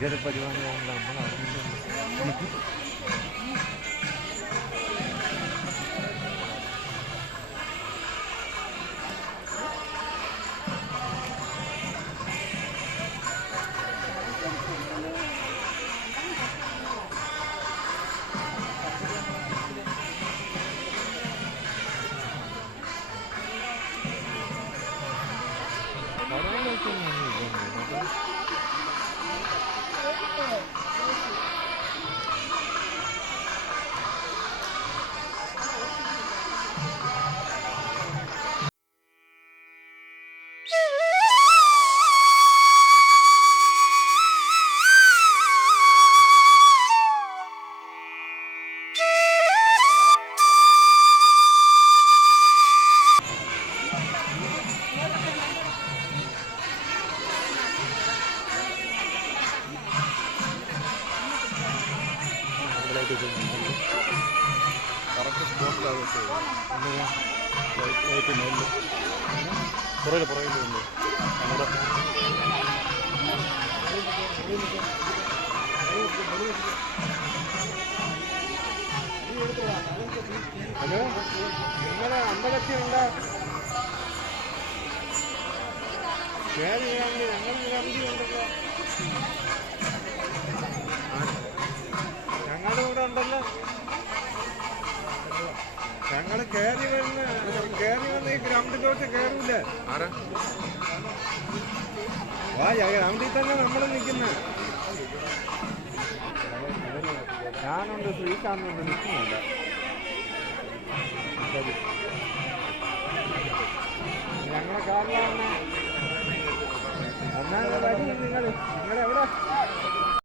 ഭയങ്കര പരിപാടിയാണ് നമ്മൾ അറിഞ്ഞില്ല. കറക്റ്റ് സ്പോട്ടിലാണ് ലൈറ്റ് മേലിൽ പുറകിലുണ്ട് നമ്മുടെ ഹലോ, നിങ്ങളെ അമ്പലത്തിലുണ്ട് കയറി ഞങ്ങൾ കമ്പി ഉണ്ടല്ലോ, ഞങ്ങളുടെ കൂടെ ഉണ്ടല്ലോ. ഞങ്ങൾ കയറി വന്ന് ഈ ഗ്രൗണ്ടിലോട്ട് കയറൂല. ഗ്രൗണ്ടിൽ തന്നെ നമ്മൾ നിൽക്കുന്ന. ഞാനുണ്ട്, ശ്രീകാന്തുണ്ട്, നിൽക്കുന്നില്ല. ഞങ്ങളെ കാറിലാണ്. എന്നാൽ വരി, നിങ്ങളെവിടെ?